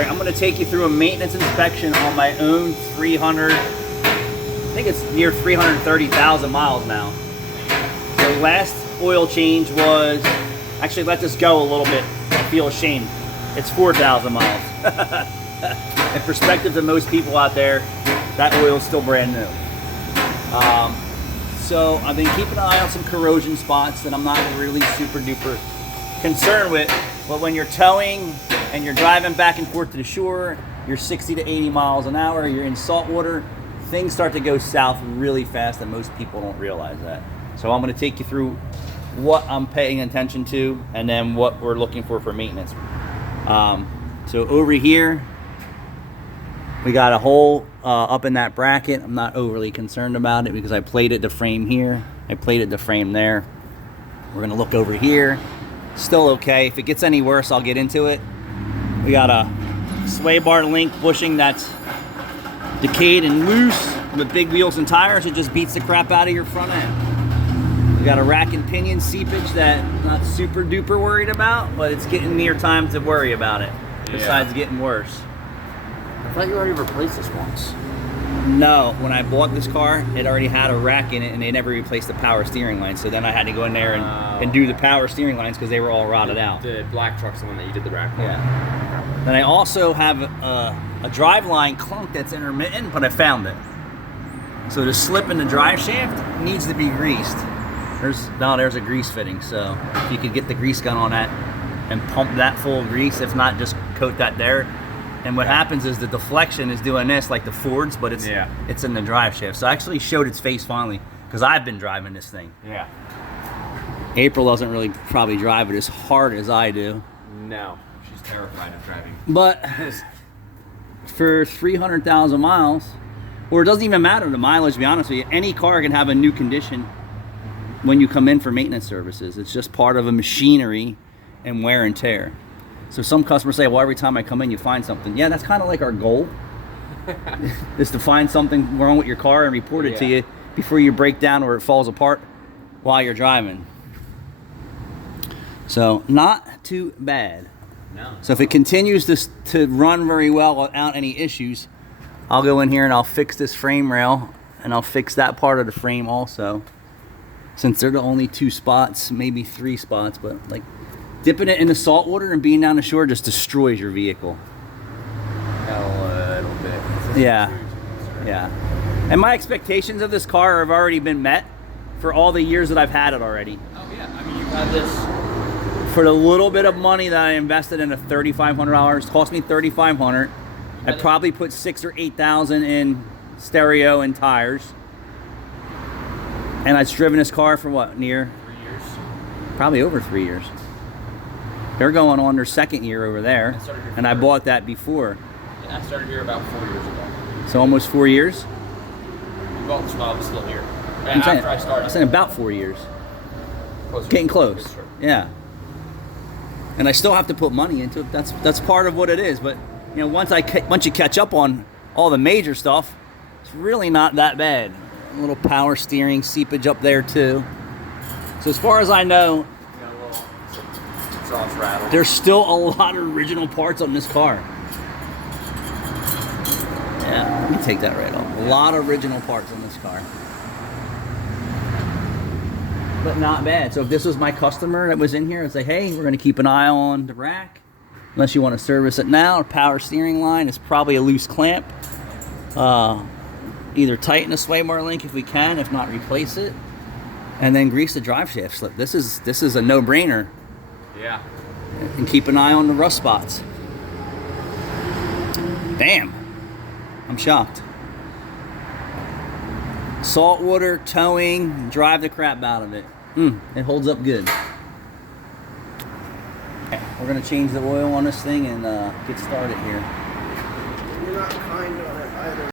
Alright, I'm going to take you through a maintenance inspection on my own 300, I think it's near 330,000 miles now. The last oil change was, actually let this go a little bit, I feel ashamed. It's 4,000 miles. In perspective to most people out there, that oil is still brand new. So I've been keeping an eye on some corrosion spots that I'm not really super duper concerned with, but when you're towing and you're driving back and forth to the shore, you're 60 to 80 miles an hour, you're in salt water, things start to go south really fast and most people don't realize that. So I'm going to take you through what I'm paying attention to and then what we're looking for maintenance. So over here, we got a hole up in that bracket. I'm not overly concerned about it because I plated the frame here. I plated the frame there. We're gonna look over here. Still okay. If it gets any worse, I'll get into it. We got a sway bar link bushing that's decayed and loose with big wheels and tires. It just beats the crap out of your front end. We got a rack and pinion seepage that I'm not super duper worried about, but it's getting near time to worry about it. Besides getting worse. I thought you already replaced this once. No, when I bought this car, it already had a rack in it and they never replaced the power steering lines. So then I had to go in there and do the power steering lines because they were all rotted out. The black truck's the one that you did the rack on. Yeah. Then I also have a drive line clunk that's intermittent, but I found it. So the slip in the drive shaft needs to be greased. There's a grease fitting. So if you could get the grease gun on that and pump that full of grease, if not, just coat that there. And what happens is the deflection is doing this like the Fords, but it's in the drive shaft. So I actually showed its face finally because I've been driving this thing. Yeah. April doesn't really probably drive it as hard as I do. No, she's terrified of driving. But for 300,000 miles, or it doesn't even matter the mileage, to be honest with you, any car can have a new condition when you come in for maintenance services. It's just part of a machinery and wear and tear. So some customers say, well, every time I come in, you find something. Yeah, that's kind of like our goal, is to find something wrong with your car and report it to you before you break down or it falls apart while you're driving. So not too bad. No. So if it continues to run very well without any issues, I'll go in here and I'll fix this frame rail and I'll fix that part of the frame also. Since they're the only 2 spots, maybe 3 spots, but like dipping it in the salt water and being down the shore just destroys your vehicle. A little bit. Yeah. And my expectations of this car have already been met for all the years that I've had it already. Oh yeah, I mean you've had this for the little bit of money that I invested in a $3,500. It cost me $3,500. I probably put $6,000 or $8,000 in stereo and tires. And I've driven this car for what, near? 3 years. Probably over 3 years. They're going on their 2nd year over there, and I bought that before. Yeah, I started here about 4 years ago. So almost 4 years? You bought this while I was still here. I'm saying, After I started. I'm saying about 4 years. Closer. Getting close. Closer. Yeah. And I still have to put money into it. That's part of what it is. But you know, once you catch up on all the major stuff, it's really not that bad. A little power steering, seepage up there too. So as far as I know, there's still a lot of original parts on this car. Yeah, let me take that right off. A lot of original parts on this car. But not bad. So if this was my customer that was in here, I'd say, hey, we're going to keep an eye on the rack. Unless you want to service it now, power steering line is probably a loose clamp. Either tighten the sway bar link if we can, if not replace it. And then grease the drive shaft slip. This is a no-brainer. Yeah. And keep an eye on the rust spots. Damn. I'm shocked. Saltwater, towing, drive the crap out of it. It holds up good. We're going to change the oil on this thing and get started here. You're not kind on it either.